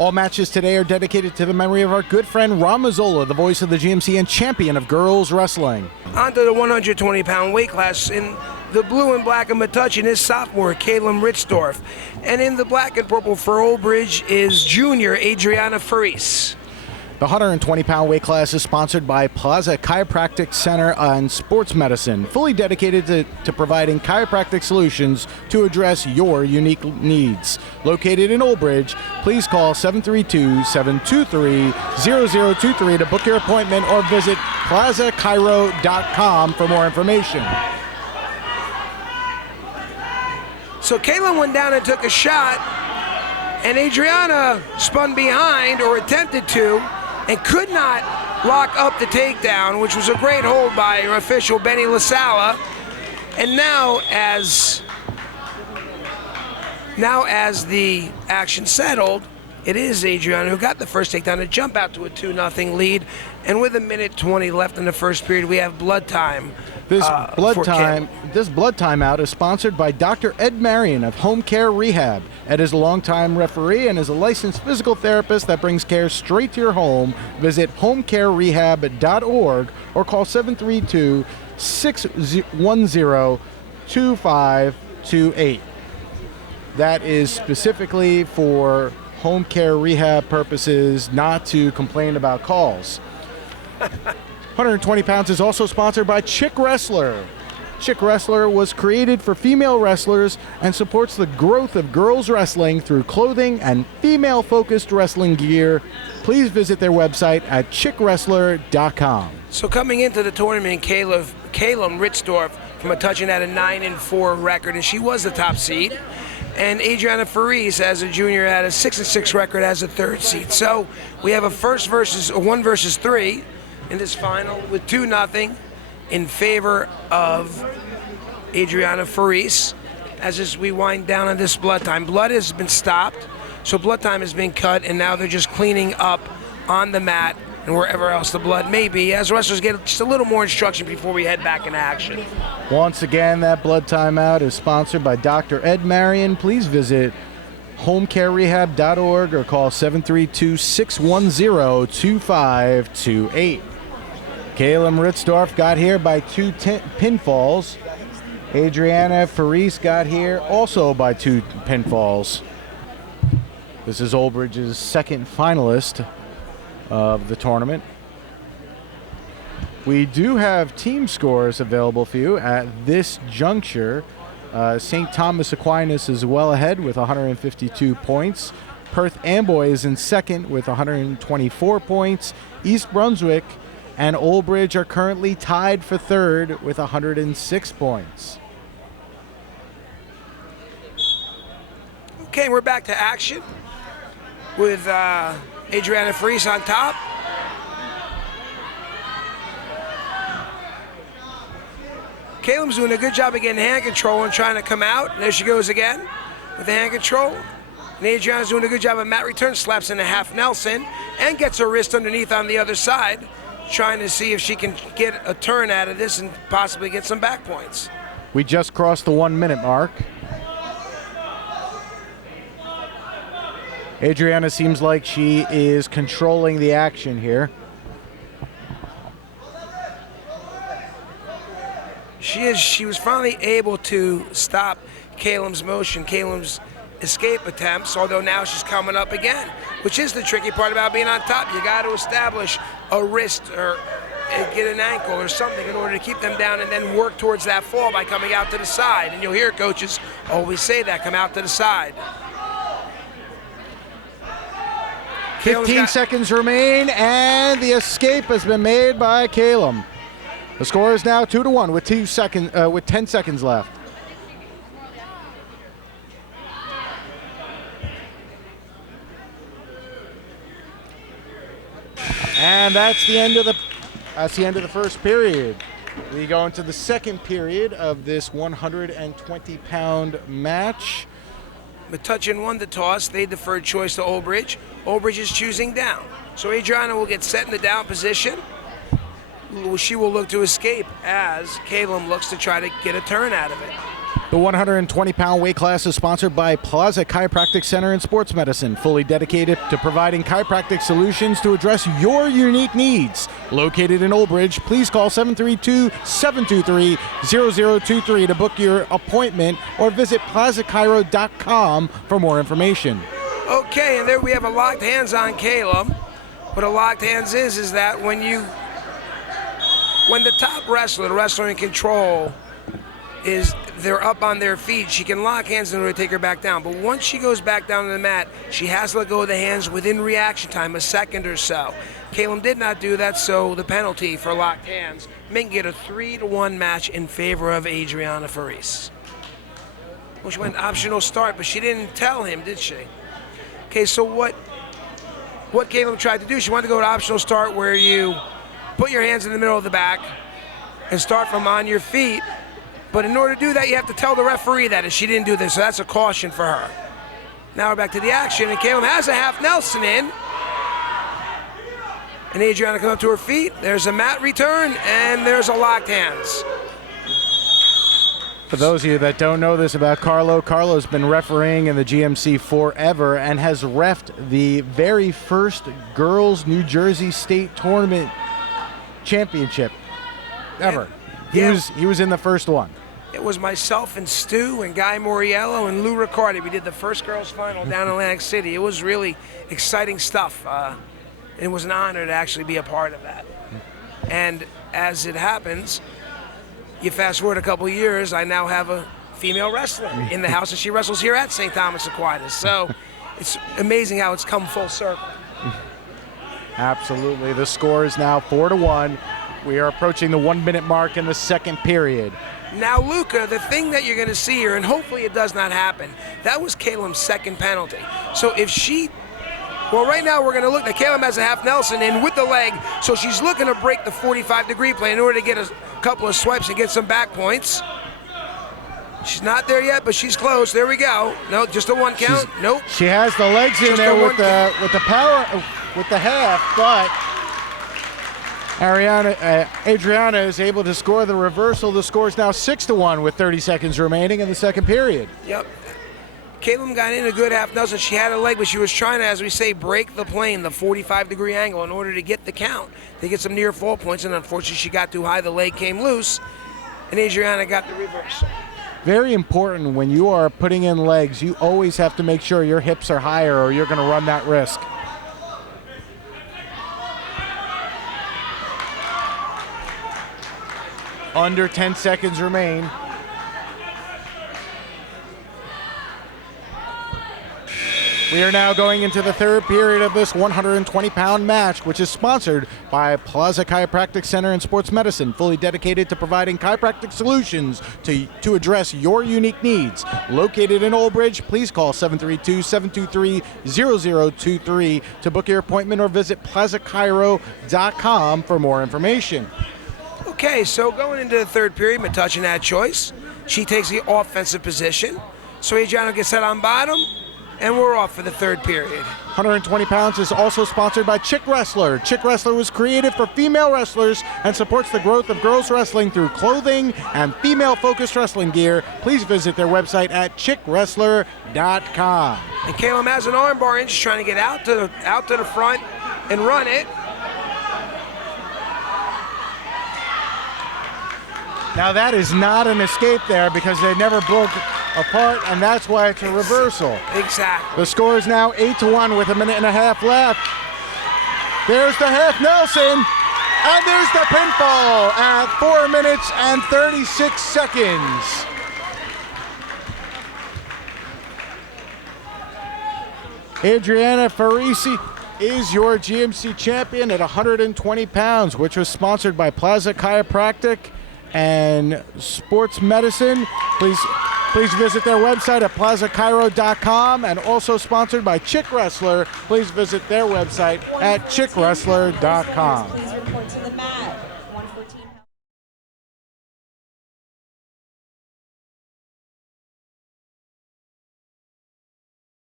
All matches today are dedicated to the memory of our good friend Ron Mazzola, the voice of the GMC and champion of girls wrestling. On to the 120-pound weight class. In the blue and black of Metuchen is sophomore Caelum Ritzdorf. And in the black and purple for Old Bridge is junior Adriana Farese. The 120-pound weight class is sponsored by Plaza Chiropractic Center and Sports Medicine, fully dedicated to providing chiropractic solutions to address your unique needs. Located in Old Bridge, please call 732-723-0023 to book your appointment or visit plazachiro.com for more information. So Caelum went down and took a shot, and Adriana spun behind, or attempted to, and could not lock up the takedown, which was a great hold by official Benny LaSala. And now as the action settled, it is Adriana who got the first takedown to jump out to a 2-0 lead. And with 1:20 left in the first period, we have blood time. This blood timeout is sponsored by Dr. Ed Marion of Home Care Rehab. Ed is a longtime referee and is a licensed physical therapist that brings care straight to your home. Visit homecarerehab.org or call 732-610-2528. That is specifically for home care rehab purposes, not to complain about calls. 120 pounds is also sponsored by Chick Wrestler. Chick Wrestler was created for female wrestlers and supports the growth of girls wrestling through clothing and female-focused wrestling gear. Please visit their website at chickwrestler.com. So coming into the tournament, Caelum Ritzdorf from Metuchen had a 9-4 record, and she was the top seed. And Adriana Farese, as a junior, had a 6-6 record as a third seed. So we have a 1 versus 3 in this final with 2-0 in favor of Adriana Farese. As we wind down on this blood time, blood has been stopped, so blood time has been cut, and now they're just cleaning up on the mat and wherever else the blood may be, as wrestlers get just a little more instruction before we head back into action. Once again, that blood timeout is sponsored by Dr. Ed Marion. Please visit homecarerehab.org or call 732-610-2528. Caelum Ritzdorf got here by 2 pinfalls. Adriana Farese got here also by 2 pinfalls. This is Old Bridge's second finalist of the tournament. We do have team scores available for you at this juncture. St. Thomas Aquinas is well ahead with 152 points. Perth Amboy is in second with 124 points. East Brunswick and Old Bridge are currently tied for third with 106 points. Okay, we're back to action with Adriana Farese on top. Caelum's doing a good job of getting hand control and trying to come out. There she goes again with the hand control. And Adriana's doing a good job of mat return, slaps in a half Nelson, and gets her wrist underneath on the other side, trying to see if she can get a turn out of this and possibly get some back points. We just crossed the 1 minute mark. Adriana seems like she is controlling the action here. She was finally able to stop Caelum's motion, Caelum's escape attempts, although now she's coming up again, which is the tricky part about being on top. You got to establish a wrist or get an ankle or something in order to keep them down and then work towards that fall by coming out to the side. And you'll hear coaches always say that, come out to the side. 15 seconds remain, and the escape has been made by Caelum. The score is now 2-1 with 10 seconds left. And that's the end of the first period. We go into the second period of this 120-pound match. Metuchen won the toss. They deferred choice to Old Bridge. Old Bridge is choosing down. So Adriana will get set in the down position. She will look to escape as Caelum looks to try to get a turn out of it. The 120-pound weight class is sponsored by Plaza Chiropractic Center and Sports Medicine, fully dedicated to providing chiropractic solutions to address your unique needs. Located in Old Bridge, please call 732-723-0023 to book your appointment or visit plazachiro.com for more information. Okay, and there we have a locked hands on Caelum. What a locked hands is that when the top wrestler, the wrestler in control, they're up on their feet, she can lock hands in order to take her back down. But once she goes back down to the mat, she has to let go of the hands within reaction time, a second or so. Caelum did not do that, so the penalty for locked hands making it a 3-1 match in favor of Adriana Farese. Well, she went optional start, but she didn't tell him, did she? Okay, so what Caelum tried to do, she wanted to go to optional start where you put your hands in the middle of the back and start from on your feet. But in order to do that, you have to tell the referee that, and she didn't do this, so that's a caution for her. Now we're back to the action, and Caelum has a half Nelson in. And Adriana comes up to her feet. There's a mat return, and there's a locked hands. For those of you that don't know this about Carlo's been refereeing in the GMC forever and has reffed the very first girls New Jersey State Tournament championship ever. He was in the first one. It was myself and Stu and Guy Moriello and Lou Riccardi. We did the first girls final down in Atlantic City. It was really exciting stuff. It was an honor to actually be a part of that. And as it happens, you fast forward a couple of years, I now have a female wrestler in the house, and she wrestles here at St. Thomas Aquinas. So it's amazing how it's come full circle. Absolutely. The score is now 4-1. We are approaching the 1-minute mark in the second period. Now, Luca, the thing that you're going to see here, and hopefully it does not happen, that was Caelum's second penalty. So if she, well, right now we're going to look that Caelum has a half Nelson in with the leg, so she's looking to break the 45-degree plane in order to get a couple of swipes and get some back points. She's not there yet, but she's close. There we go. No, just a one count. Nope. She has the legs in there with the power, with the half, but Adriana is able to score the reversal. The score is now 6-1 with 30 seconds remaining in the second period. Yep. Caelum got in a good half Nelson. She had a leg, but she was trying to, as we say, break the plane, the 45-degree angle, in order to get the count, to get some near fall points. And unfortunately, she got too high. The leg came loose, and Adriana got the reversal. Very important when you are putting in legs, you always have to make sure your hips are higher or you're going to run that risk. Under 10 seconds remain. We are now going into the third period of this 120-pound match, which is sponsored by Plaza Chiropractic Center and Sports Medicine, fully dedicated to providing chiropractic solutions to address your unique needs. Located in Old Bridge, please call 732-723-0023 to book your appointment or visit plazachiro.com for more information. Okay, so going into the third period, Metuchen had choice. She takes the offensive position. So Adriana gets set on bottom, and we're off for the third period. 120 pounds is also sponsored by Chick Wrestler. Chick Wrestler was created for female wrestlers and supports the growth of girls wrestling through clothing and female-focused wrestling gear. Please visit their website at chickwrestler.com. And Caelum has an armbar in. She's trying to get out to the front and run it. Now that is not an escape there because they never broke apart, and that's why it's a reversal. Exactly. The score is now 8-1 with a minute and a half left. There's the half Nelson, and there's the pinfall at 4 minutes and 36 seconds. Adriana Farese is your GMC champion at 120 pounds, which was sponsored by Plaza Chiropractic and Sports Medicine. Please visit their website at plazachiro.com, and also sponsored by Chick Wrestler. Please visit their website at chickwrestler.com.